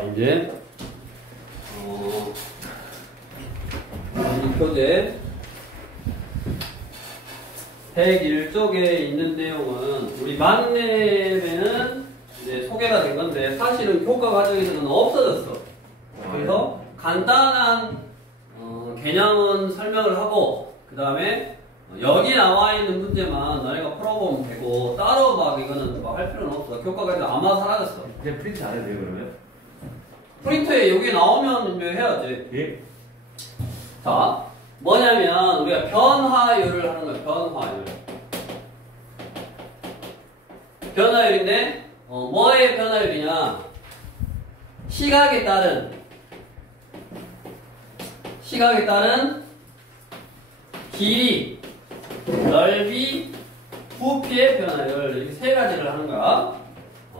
자, 이제 이 교재 101쪽에 있는 내용은 우리 만렙에는 이제 소개가 된 건데 사실은 교과 과정에서는 없어졌어. 그래서 간단한 개념은 설명을 하고 그 다음에 여기 나와 있는 문제만 너네가 풀어보면 되고 따로 막 이거는 막 할 필요는 없어. 교과 과정 아마 사라졌어. 그냥 프린트 안 해도 돼요 그러면? 프린트에 여기 나오면 이제 해야지. 예? 자, 뭐냐면 우리가 변화율을 하는 거야. 변화율. 변화율인데 뭐의 변화율이냐? 시각에 따른 길이, 넓이, 부피의 변화율 이렇게 세 가지를 하는 거야.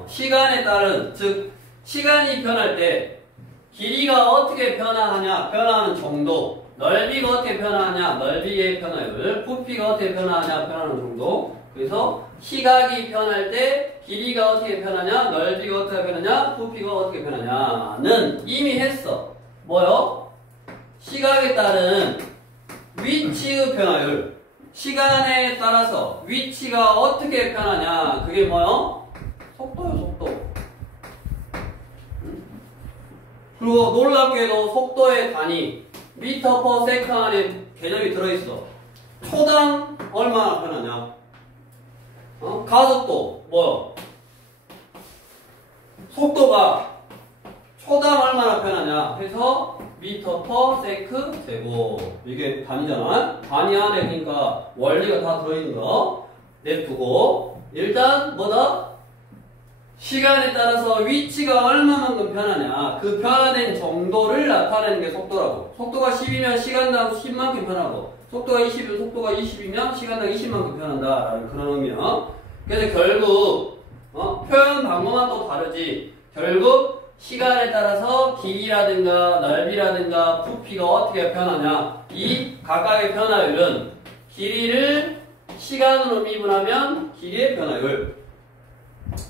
시간에 따른, 즉 시간이 변할 때 길이가 어떻게 변화하냐, 변화하는 정도, 넓이가 어떻게 변화하냐, 넓이의 변화율, 부피가 어떻게 변화하냐, 변화하는 정도. 그래서 시각이 변할 때 길이가 어떻게 변하냐, 넓이가 어떻게 변하냐, 부피가 어떻게 변하냐는 이미 했어. 뭐요? 시각에 따른 위치의 변화율. 시간에 따라서 위치가 어떻게 변하냐, 그게 뭐요? 속도요, 속도. 그리고 놀랍게도 속도의 단위 미터 퍼 세컨 안에 개념이 들어있어. 초당 얼마나 변하냐? 가속도 뭐요? 속도가 초당 얼마나 변하냐 해서 미터 퍼 세크 제곱. 이게 단위잖아. 단위 안에 그러니까 원리가 다 들어있는 거 냅두고 일단 뭐다? 시간에 따라서 위치가 얼마만큼 변하냐, 그 변화된 정도를 나타내는 게 속도라고. 속도가 10이면 시간당 10만큼 변하고 속도가 20이면 속도가 20이면 시간당 20만큼 변한다라는 그런 의미야. 그래서 결국 표현 방법만 또 다르지 결국 시간에 따라서 길이라든가 넓이라든가 부피가 어떻게 변하냐, 이 각각의 변화율은 길이를 시간으로 미분하면 길이의 변화율,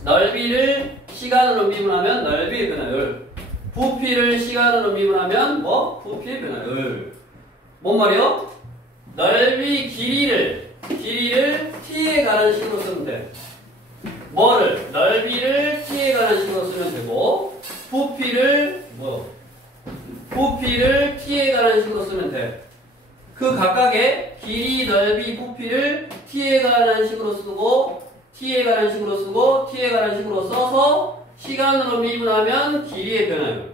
넓이를 시간으로 미분하면 넓이의 변화율, 부피를 시간으로 미분하면 뭐? 부피의 변화율. 뭔 말이요? 넓이 길이를 t에 가는 식으로 쓰면 돼. 뭐를? 넓이를 t에 가는 식으로 쓰면 되고 부피를 뭐? 부피를 t에 가는 식으로 쓰면 돼. 그 각각의 길이, 넓이, 부피를 t에 가는 식으로 쓰고 t에 관한 식으로 쓰고 t에 관한 식으로 써서 시간으로 미분하면 길이의 변화율,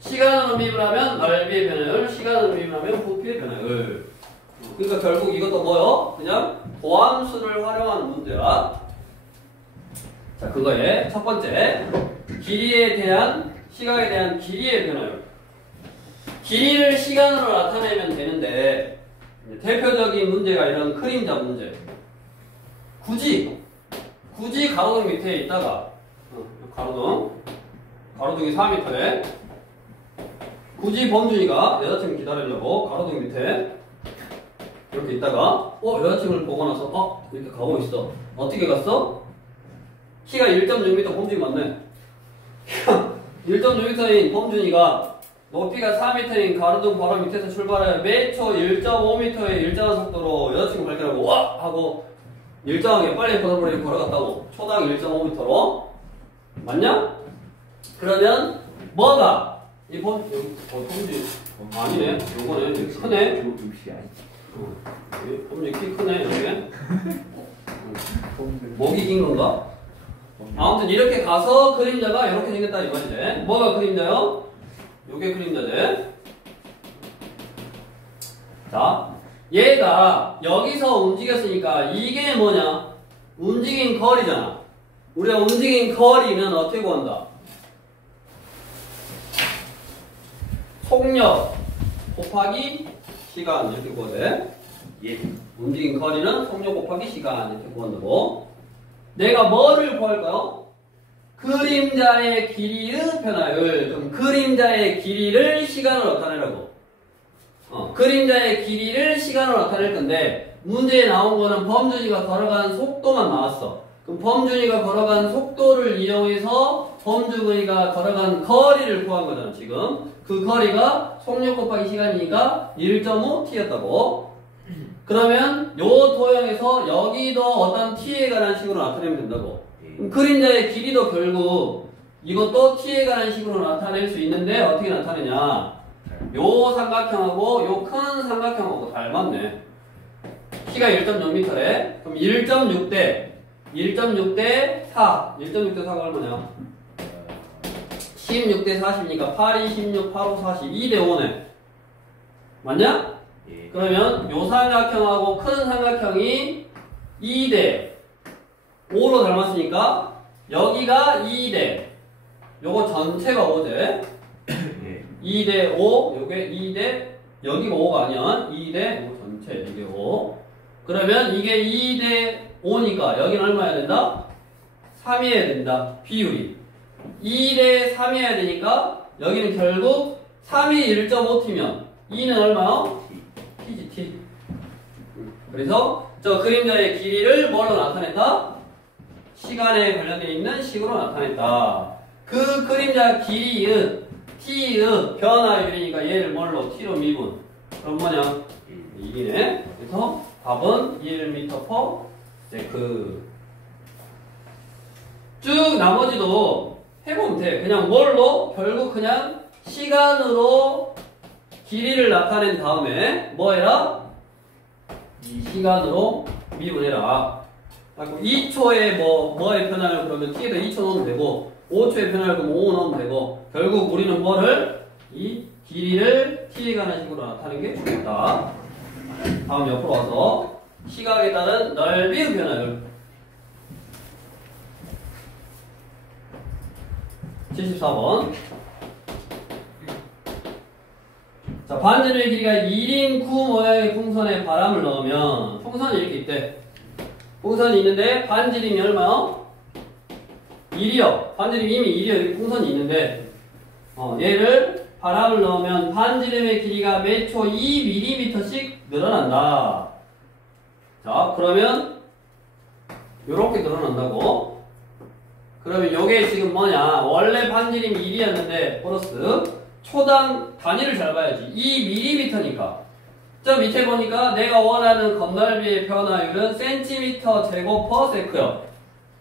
시간으로 미분하면 넓이의 변화율, 시간으로 미분하면 부피의 변화율. 그러니까 결국 이것도 뭐요? 그냥 도함수를 활용하는 문제라. 자, 그거에 첫 번째 길이에 대한, 시각에 대한 길이의 변화율. 길이를 시간으로 나타내면 되는데 대표적인 문제가 이런 그림자 문제. 굳이 가로등 밑에 있다가 가로등이 4m에 굳이 범준이가 여자친구 기다리려고 가로등 밑에 이렇게 있다가 여자친구를 보고 나서 이렇게 가고 있어. 어떻게 갔어? 키가 1.6m 범준이 맞네. 키가 1.6m인 범준이가 높이가 4m인 가로등 바로 밑에서 출발해 매초 1.5m의 일정한 속도로 여자친구 발견하고 와! 하고 일정하게 빨리 보다보니 걸어갔다고. 초당 1.5m로. 맞냐? 그러면 뭐가 이 범지 아니네. 요거네. 크네. 범지 키 크네. 여기. 목이 긴 건가? 아무튼 이렇게 가서 그림자가 이렇게 생겼다 이 말이지. 뭐가 그림자요? 요게 그림자지. 자, 얘가 여기서 움직였으니까 이게 뭐냐? 움직인 거리잖아. 우리가 움직인 거리는 어떻게 구한다? 속력 곱하기 시간 이렇게 구해야 돼. 예. 움직인 거리는 속력 곱하기 시간 이렇게 구한다고. 내가 뭐를 구할까요? 그림자의 길이의 변화율. 그럼 그림자의 길이를 시간으로 나타내라고. 그림자의 길이를 시간으로 나타낼 건데 문제에 나온 거는 범준이가 걸어간 속도만 나왔어. 그럼 범준이가 걸어간 속도를 이용해서 홈주근이가 걸어간 거리를 구한 거잖아, 지금. 그 거리가 속력 곱하기 시간이니까 1.5t였다고. 그러면 요 도형에서 여기도 어떤 t에 관한 식으로 나타내면 된다고. 그림자의 길이도 결국 이것도 t에 관한 식으로 나타낼 수 있는데 어떻게 나타내냐. 요 삼각형하고 요 큰 삼각형하고 닮았네. 키가 1.6m래. 그럼 1.6대 4. 1.6대 4가 얼마냐? 16대 40이니까 8, 2, 16, 8, 5, 40. 2대 5네. 맞냐? 예. 그러면 요 삼각형하고 큰 삼각형이 2대 5로 닮았으니까 여기가 2대 요거 전체가 5대 예. 2대 5 요게 2대 여기가 5가 아니야 2대 요거 전체 이게 5 그러면 이게 2대 5니까 여기는 얼마야 된다? 3이어야 된다 비율이 2대 3이어야 되니까 여기는 결국 3이 1.5t면 2는 얼마요? t지 t 그래서 저 그림자의 길이를 뭘로 나타냈다? 시간에 관련되어 있는 식으로 나타냈다. 그 그림자 길이의 t의 변화율이니까 얘를 뭘로? t로 미분. 그럼 뭐냐? 1이네. 그래서 답은 1m/s. 쭉 나머지도 해보면 돼. 그냥 뭘로? 결국 그냥 시간으로 길이를 나타낸 다음에 뭐 해라? 이 시간으로 미분해라. 2초에 뭐의 변화를 그러면 t에다 2초 넣으면 되고 5초의 변화를 그러면 5 넣으면 되고 결국 우리는 뭐를? 이 길이를 t에 관한 식으로 나타내는 게 중요하다. 다음 옆으로 와서 시각에 따른 넓이의 변화율 74번 자, 반지름의 길이가 1인 9 모양의 풍선에 바람을 넣으면 풍선이 이렇게 있대. 풍선이 있는데 반지름이 얼마요? 1이요. 반지름이 이미 1이요. 이렇게 풍선이 있는데 얘를 바람을 넣으면 반지름의 길이가 매 초 2mm씩 늘어난다. 자, 그러면 요렇게 늘어난다고. 그러면 요게 지금 뭐냐? 원래 반지름이 1이었는데 플러스 초당 단위를 잘 봐야지. 2mm니까. 저 밑에 보니까 내가 원하는 건널비의 변화율은 cm 제곱 퍼 세크요.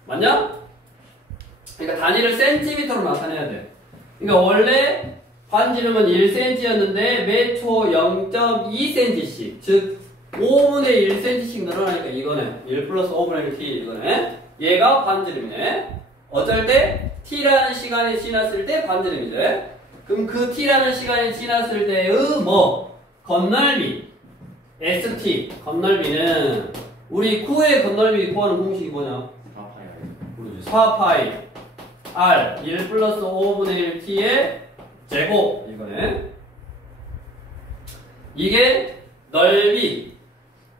맞냐? 그러니까 단위를 cm로 나타내야 돼. 그러니까 원래 반지름은 1cm였는데 매 초 0.2cm씩. 즉 5분의 1cm씩 늘어나니까 이거네. 1 플러스 5분의 1t 이거네. 얘가 반지름이네. 어쩔 때 t라는 시간이 지났을 때 반지름이지. 그럼 그 t라는 시간이 지났을 때의 건널비 st 건널비는 우리 9의 건널비 구하는 공식이 뭐냐? 4파이 r 1 플러스 5분의 1t의 제곱 이거네. 이게 넓이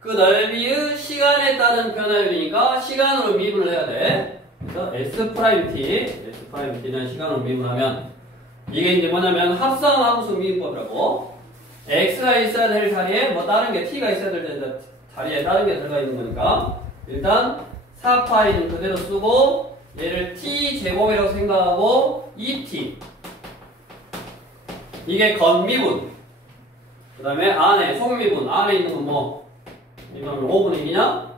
그 넓이의 시간에 따른 변화율이니까 시간으로 미분을 해야 돼. 그래서 S'T는 시간으로 미분하면 이게 이제 뭐냐면 합성함수 미분법이라고 X가 있어야 될 자리에 뭐 다른 게 T가 있어야 될 자리에 다른 게 들어가 있는 거니까 일단 4파이는 그대로 쓰고 얘를 T 제곱이라고 생각하고 2T 이게 건미분 그 다음에 안에 속미분 안에 있는 건 뭐? 이거는 5분의 1이냐?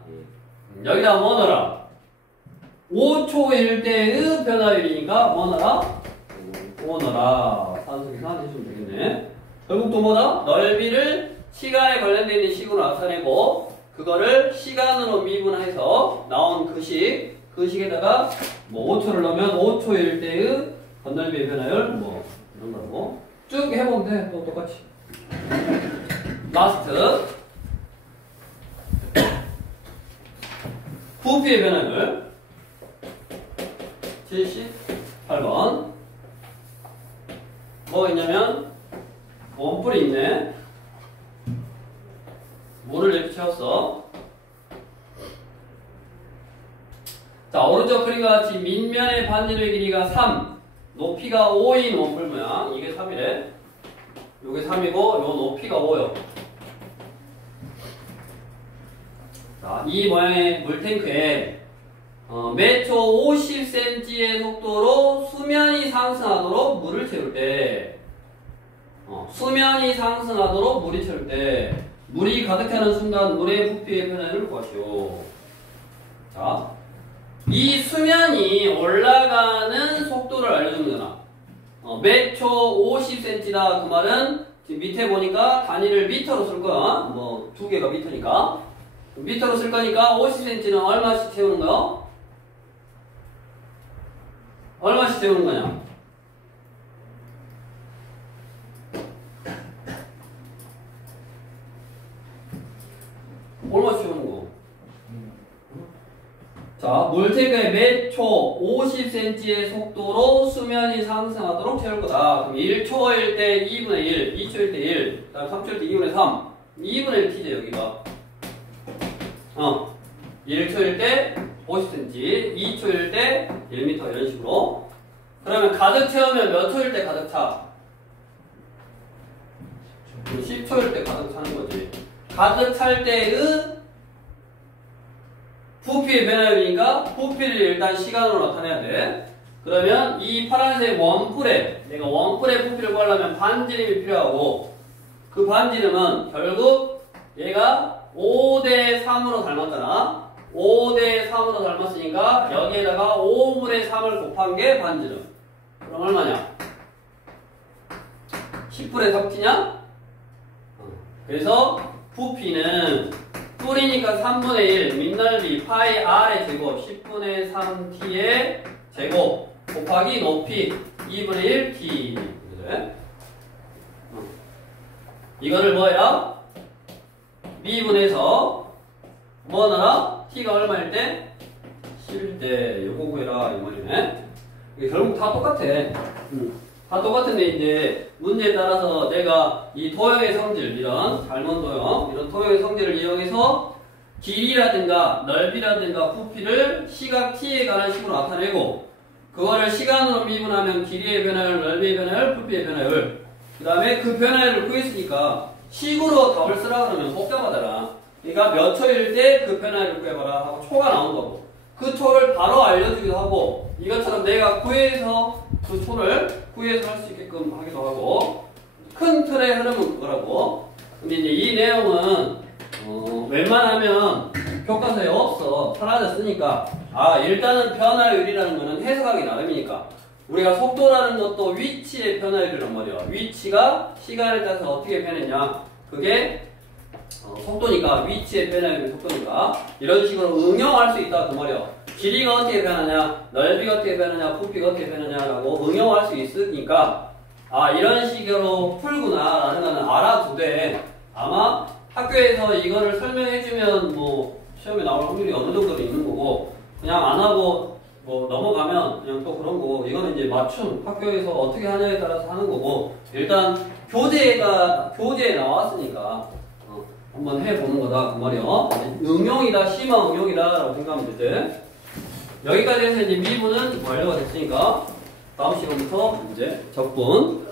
여기다 뭐 넣어라? 5초일 때의 변화율이니까 뭐 넣어라? 5 넣어라. 산수 계산 해주면 되겠네. 결국 또 뭐다? 넓이를 시간에 관련되어 있는 식으로 나타내고 그거를 시간으로 미분해서 나온 그 식에다가 뭐 5초를 넣으면 5초일 때의 건널비의 변화율 뭐 이런 거라고 쭉 해보면 돼. 또 똑같이. 라스트 부피의 변화율 78번 뭐가 있냐면 원뿔이 있네. 물을 이렇게 채웠어. 자, 오른쪽 그림과 같이 밑면의 반지름의 길이가 3 높이가 5인 원뿔 모양 이게 3이래. 요게 3이고 요 높이가 5요. 자, 이 모양의 물탱크에 매 초 50cm의 속도로 수면 상승하도록 물을 채울 때, 수면이 상승하도록 물이 채울 때, 물이 가득 차는 순간 물의 부피의 변화를 구하시오. 자, 이 수면이 올라가는 속도를 알려주는 거나, 몇 초 50cm다. 그 말은 지금 밑에 보니까 단위를 미터로 쓸 거야. 뭐 두 개가 미터니까. 미터로 쓸 거니까 50cm는 얼마씩 채우는 거야? 얼마씩 채우는 거냐? 얼마씩 채우는 거? 자, 물태그의 몇 초 50cm의 속도로 수면이 상승하도록 채울 거다. 그럼 1초일 때 2분의 1, 2초일 때 1, 그 다음 3초일 때 2분의 3, 2분의 1 t죠, 여기가. 1초일 때 50cm, 2초일 때 1m 이런 식으로. 그러면 가득 채우면 몇 초일 때 가득 차? 10초일 때 가득 차는 거지. 가득 찰 때의 부피의 변화율이니까 부피를 일단 시간으로 나타내야 돼. 그러면 이 파란색 원뿔에, 내가 원뿔의 부피를 구하려면 반지름이 필요하고, 그 반지름은 결국 얘가 5대 3으로 닮았잖아. 5대 3으로 닮았으니까 여기에다가 5분의 3을 곱한 게 반지름. 그럼 얼마냐? 10분의 3t냐? 그래서 부피는 뿔이니까 3분의 1 밑넓이 파이 r의 제곱 10분의 3t의 제곱 곱하기 높이 2분의 1 t. 그래? 이거를 뭐야? 미분해서 뭐 넣어라? t가 얼마일 때? 10일 때 요거 구해라 이 말이네. 이게 결국 다 똑같아. 다 똑같은데 이제 문제에 따라서 내가 이 도형의 성질, 이런 닮은 도형, 이런 도형의 성질을 이용해서 길이라든가 넓이라든가 부피를 시각 t에 관한 식으로 나타내고, 그거를 시간으로 미분하면 길이의 변화율, 넓이의 변화율, 부피의 변화율, 그 다음에 그 변화율을 구했으니까 식으로 답을 쓰라 그러면 복잡하더라. 그러니까 몇 초일 때 그 변화율을 구해봐라 하고 초가 나온 거고, 그 초를 바로 알려주기도 하고, 이것처럼 내가 구해서 그 초를 구해서 할 수 있게끔 하기도 하고, 큰 틀의 흐름은 그거라고. 근데 이제 이 내용은 웬만하면 교과서에 없어. 사라졌으니까. 일단은 변화율이라는 거는 해석하기 나름이니까. 우리가 속도라는 것도 위치의 변화율이란 말이야. 위치가 시간에 따라서 어떻게 변했냐. 그게 속도니까, 위치의 변화율이 속도니까 이런 식으로 응용할 수 있다 그 말이야. 길이가 어떻게 변하냐, 넓이가 어떻게 변하냐, 부피가 어떻게 변하냐라고 응용할 수 있으니까 이런 식으로 풀구나 라는 거는 알아두되, 아마 학교에서 이거를 설명해주면 뭐 시험에 나올 확률이 어느 정도는 있는 거고, 그냥 안 하고 뭐 넘어가면 그냥 또 그런 거고, 이거는 이제 맞춤 학교에서 어떻게 하냐에 따라서 하는 거고, 일단 교재에 나왔으니까 한번 해보는 거다 그 말이야. 응용이다, 심화 응용이다 라고 생각하면 되지. 여기까지 해서 이제 미분은 완료가 됐으니까 다음 시간부터 이제 적분